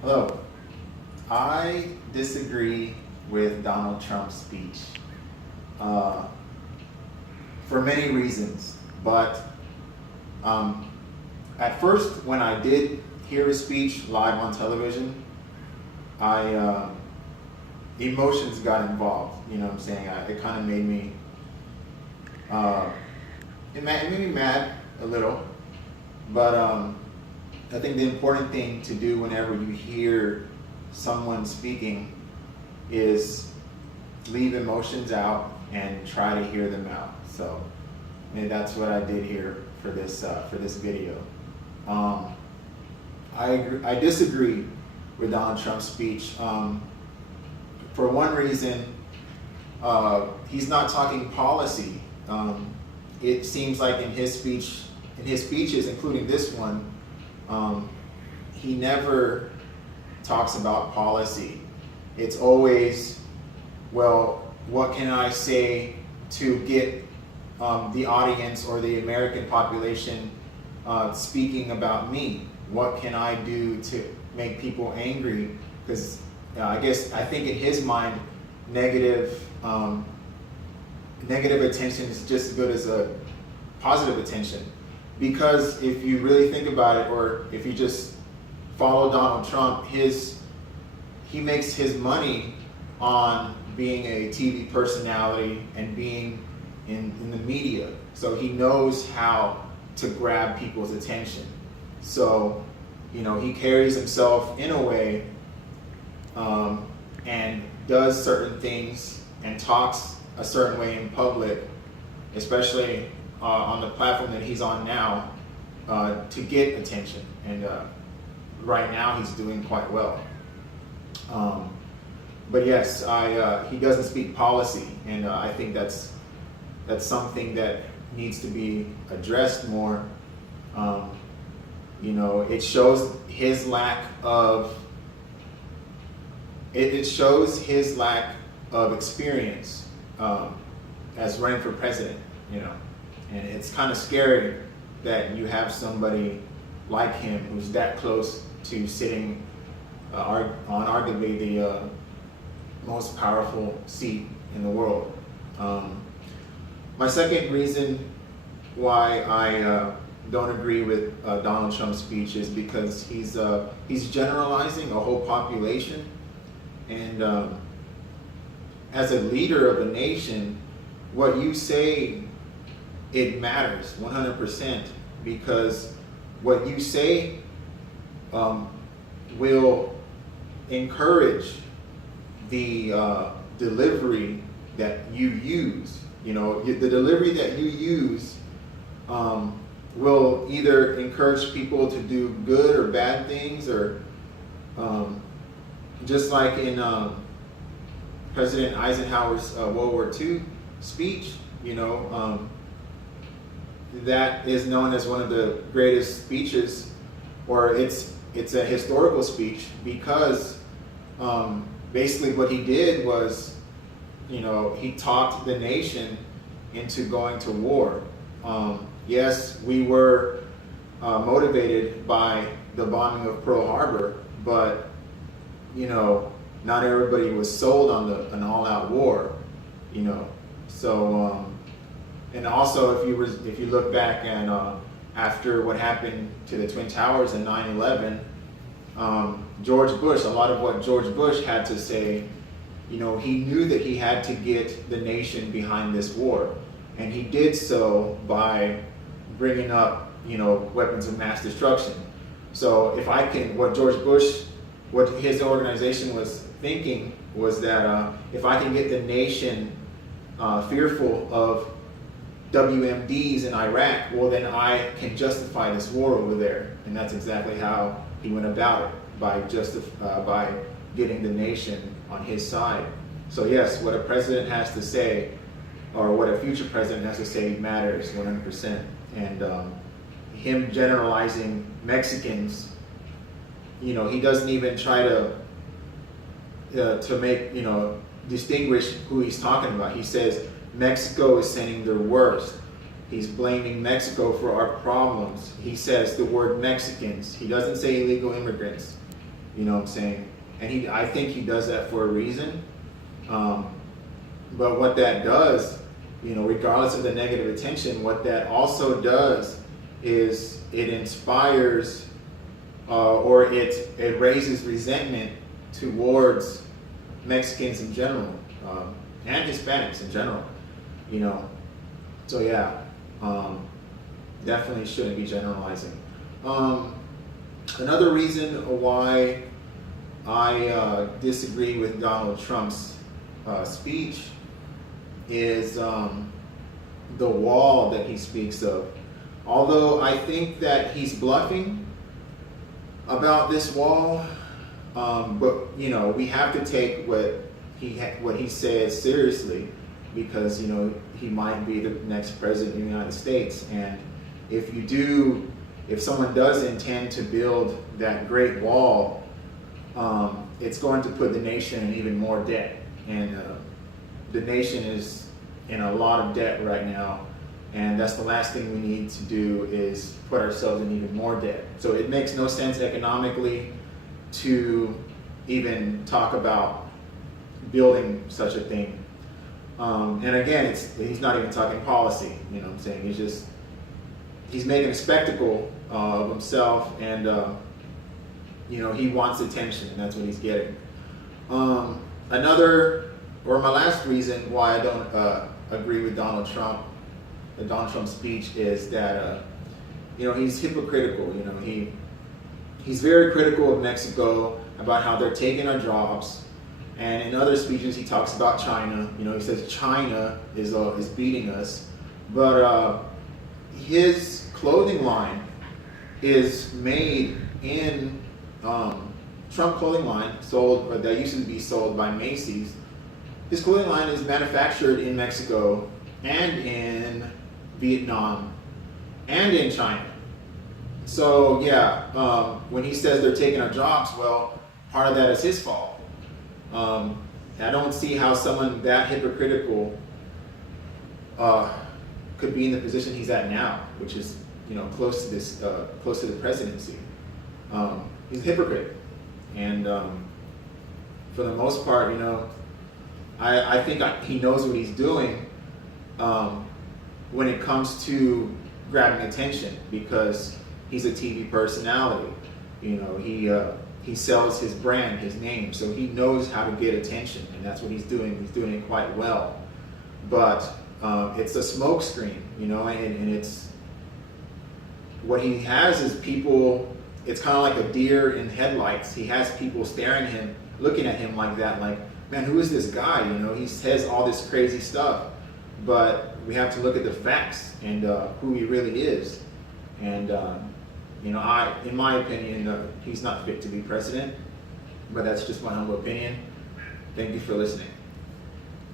Hello. I disagree with Donald Trump's speech uh, for many reasons. But at first, when I did hear his speech live on television, I emotions got involved. You know what I'm saying? It kind of made me it made me mad a little. But I think the important thing to do whenever you hear someone speaking is leave emotions out and try to hear them out. So maybe that's what I did here for this video. I disagree with Donald Trump's speech. For one reason, he's not talking policy. It seems like in his speeches, including this one, he never talks about policy. It's always, well, what can I say to get the audience or the American population speaking about me? What can I do to make people angry? Because I think in his mind, negative attention is just as good as a positive attention. Because if you really think about it, or if you just follow Donald Trump, he makes his money on being a TV personality and being in the media. So he knows how to grab people's attention. So, he carries himself in a way and does certain things and talks a certain way in public, especially on the platform that he's on now, to get attention. And right now he's doing quite well. But yes, he doesn't speak policy, and I think that's something that needs to be addressed more. It shows his lack of experience as running for president. And it's kind of scary that you have somebody like him who's that close to sitting on arguably the most powerful seat in the world. My second reason why I don't agree with Donald Trump's speech is because he's generalizing a whole population, and as a leader of a nation, what you say, it matters 100%, because what you say will encourage the delivery that you use. The delivery that you use will either encourage people to do good or bad things, or just like in President Eisenhower's World War II speech, that is known as one of the greatest speeches, or it's a historical speech, because basically what he did was, he talked the nation into going to war. Yes, we were motivated by the bombing of Pearl Harbor, but not everybody was sold on an all-out war. So and also if you look back and after what happened to the Twin Towers in 9/11, George Bush, a lot of what George Bush had to say, he knew that he had to get the nation behind this war, and he did so by bringing up weapons of mass destruction. So what his organization was thinking was that if I can get the nation fearful of WMDs in Iraq, well, then I can justify this war over there. And that's exactly how he went about it, by getting the nation on his side. So yes, what a president has to say, or what a future president has to say, matters 100%. And him generalizing Mexicans, he doesn't even try to make, distinguish who he's talking about. He says Mexico is sending their worst. He's blaming Mexico for our problems. He says the word Mexicans. He doesn't say illegal immigrants. You know what I'm saying? And I think he does that for a reason. But what that does, regardless of the negative attention, what that also does is it inspires or it raises resentment towards Mexicans in general, and Hispanics in general. So yeah, definitely shouldn't be generalizing. Another reason why I disagree with Donald Trump's speech is the wall that he speaks of. Although I think that he's bluffing about this wall, but we have to take what he says seriously, because he might be the next president of the United States, and if someone does intend to build that Great Wall, it's going to put the nation in even more debt, and the nation is in a lot of debt right now, and that's the last thing we need to do, is put ourselves in even more debt. So it makes no sense economically to even talk about building such a thing. And again, he's not even talking policy, what I'm saying? He's making a spectacle of himself, and he wants attention, and that's what he's getting. My last reason why I don't agree with Donald Trump, the Donald Trump speech, is that he's hypocritical. He's very critical of Mexico, about how they're taking our jobs, and in other speeches he talks about China. He says China is beating us, but his clothing line is made in Trump clothing line, that used to be sold by Macy's. His clothing line is manufactured in Mexico and in Vietnam and in China. So yeah, when he says they're taking our jobs, well, part of that is his fault. I don't see how someone that hypocritical could be in the position he's at now, which is close to the presidency. He's a hypocrite, and for the most part, I think he knows what he's doing when it comes to grabbing attention, because he's a TV personality. He sells his brand, his name, so he knows how to get attention, and that's what he's doing. He's doing it quite well. But it's a smoke screen, and it's what he has is people. It's kind of like a deer in headlights. He has people staring at him, looking at him like that, like, man, who is this guy? He says all this crazy stuff, but we have to look at the facts and who he really is. And in my opinion, he's not fit to be president, but that's just my humble opinion. Thank you for listening.